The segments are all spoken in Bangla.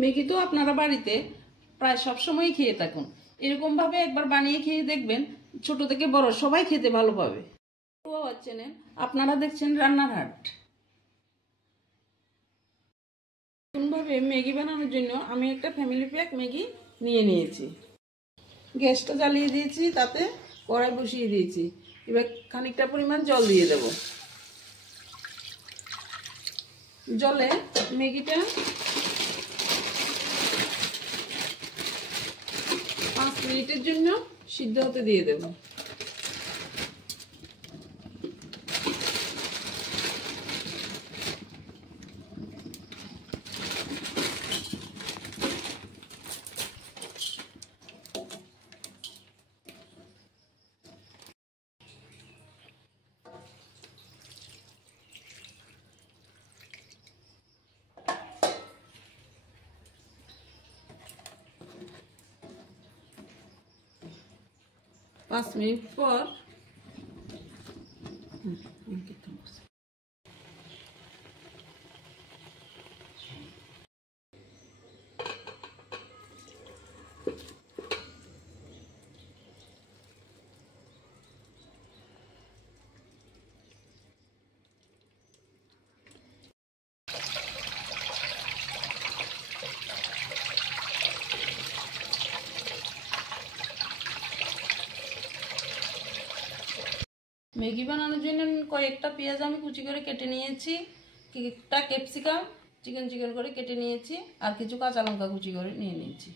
ম্যাগি তো আপনারা বাড়িতে প্রায় সব সময় খেয়ে থাকুন। এরকম ভাবে একবার বানিয়ে খেয়ে দেখবেন, ছোট থেকে বড় সবাই খেতে ভালো পাবে। চ্যানেল, আপনারা দেখছেন রান্নার হাট। ভাবে ম্যাগি বানানোর জন্য আমি একটা ফ্যামিলি প্যাক ম্যাগি নিয়ে নিয়েছি। গ্যাসটা জ্বালিয়ে দিয়েছি, তাতে কড়াই বসিয়ে দিয়েছি। এবার খানিকটা পরিমাণ জল দিয়ে দেব। জলে ম্যাগিটা 5 মিনিটের জন্য সিদ্ধ হতে দিয়ে দেব। পাঁচ মিনিট পর ম্যাগি বানানোর জন্য কয়েকটা পেঁয়াজ আমি কুচি করে কেটে নিয়েছি, একটা ক্যাপসিকাম চিকন চিকন করে কেটে নিয়েছি, আর কিছু কাঁচা লঙ্কা কুচি করে নিয়ে নিয়েছি।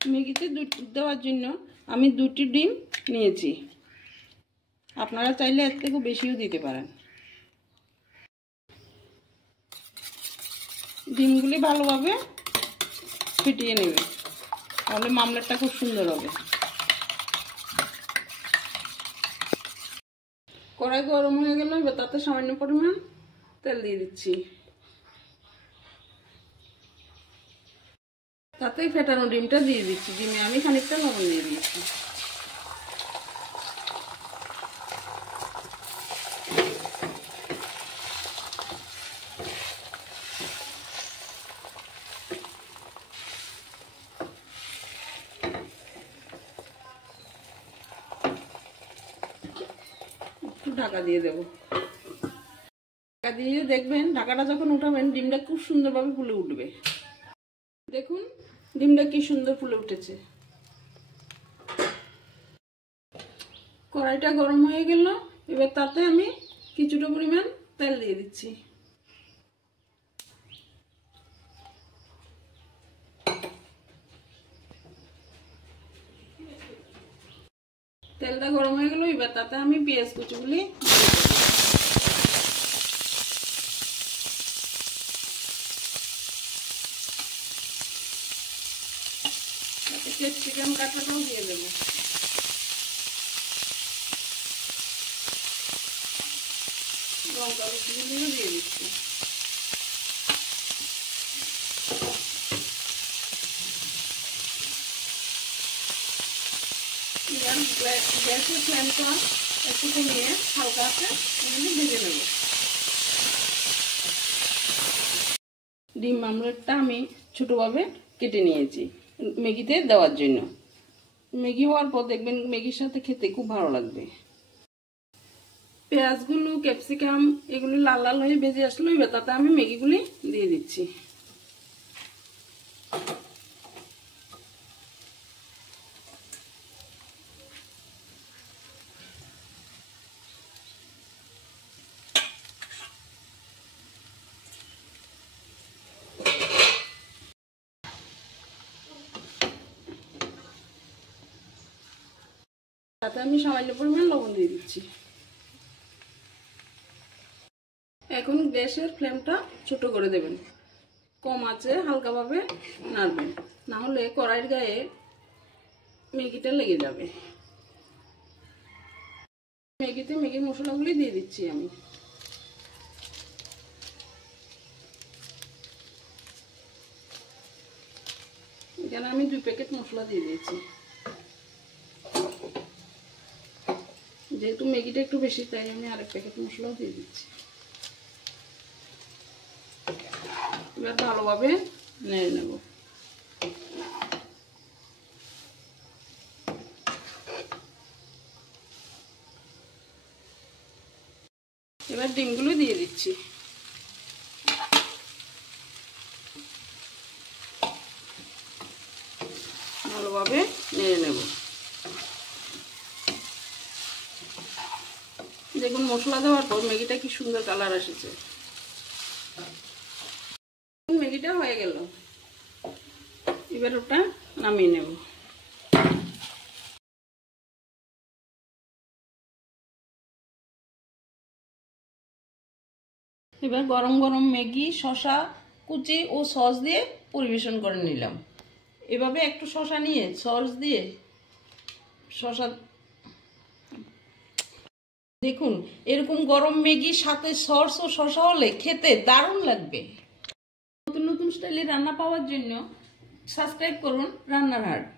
ম্যাগিতে দেওয়ার জন্য আমি 2টি ডিম নিয়েছি। আপনারা চাইলে এর থেকেও বেশিও দিতে পারেন। ডিমগুলি ভালোভাবে ফেটিয়ে নেবে, তাহলে মামলাটা খুব সুন্দর হবে। কড়াই গরম হয়ে গেল, এবার তাতে সামান্য পরিমাণ তেল দিয়ে দিচ্ছি। তাতে ফেটানো ডিমটা দিয়ে দিচ্ছি। ডিমে আমি খানিকটা লবণ দিয়ে দিচ্ছি। একটু ঢাকা দিয়ে দেবো। ঢাকা দিয়ে দেখবেন, ঢাকাটা যখন উঠাবেন ডিমটা খুব সুন্দরভাবে ফুলে উঠবে। দেখুন ডিমটা কি সুন্দর ফুলে উঠেছে। কড়াইটা গরম হয়ে গেল, এবার তাতে আমি কিছুটা পরিমাণ তেল দিয়ে দিচ্ছি। তেলটা গরম হয়ে গেল, এবার তাতে আমি পেঁয়াজ কুচিগুলি ক্যাপসিকাম কাটাটাও দিয়ে দেব। লঙ্কা কুচিগুলো দিয়ে দিচ্ছি। গ্যাসের ফ্লেমটা একটু কমিয়ে হালকা আছে ভেজে নেব। ডিম আমলেটটা আমি ছোটভাবে কেটে নিয়েছি ম্যাগিতে দেওয়ার জন্য। ম্যাগি হওয়ার পর দেখবেন ম্যাগির সাথে খেতে খুব ভালো লাগবে। পেঁয়াজগুলো ক্যাপসিকাম এগুলো লাল লাল হয়ে ভেজে আসলো, এবার তাতে আমি ম্যাগিগুলি দিয়ে দিচ্ছি। তাতে আমি সামান্য পরিমাণ লবণ দিয়ে দিচ্ছি। এখন গ্যাসের ফ্লেমটা ছোট করে দেবেন, কম আঁচে হালকাভাবে নাড়বেন, না হলে কড়াইয়ের গায়ে ম্যাগিটা লেগে যাবে। ম্যাগিতে ম্যাগির মশলাগুলি দিয়ে দিচ্ছি আমি। এখানে আমি 2 প্যাকেট মশলা দিয়ে দিয়েছি। যেহেতু ম্যাগিটা একটু বেশি, তাই আমি আরেক প্যাকেট মশলাও দিয়ে দিচ্ছি। এবার ভালোভাবে নেড়ে নেব। এবার ডিমগুলো দিয়ে দিচ্ছি। ভালোভাবে নেড়ে নেব। দেখুন মশলা দেওয়ার পর ম্যাগিটা কি সুন্দর কালার এসেছে। ম্যাগিটা হয়ে গেল, এবার ওটা নামিয়ে নেব। এবার গরম গরম ম্যাগি শসা কুচি ও সস দিয়ে পরিবেশন করে নিলাম। এভাবে একটু শসা নিয়ে সস দিয়ে শসা দেখুন এরকম গরম ম্যাগি সাথে সস ও শসা হলে খেতে দারুণ লাগবে। নতুন নতুন স্টাইলে রান্না পাওয়ার জন্য সাবস্ক্রাইব করুন রান্নার হাট।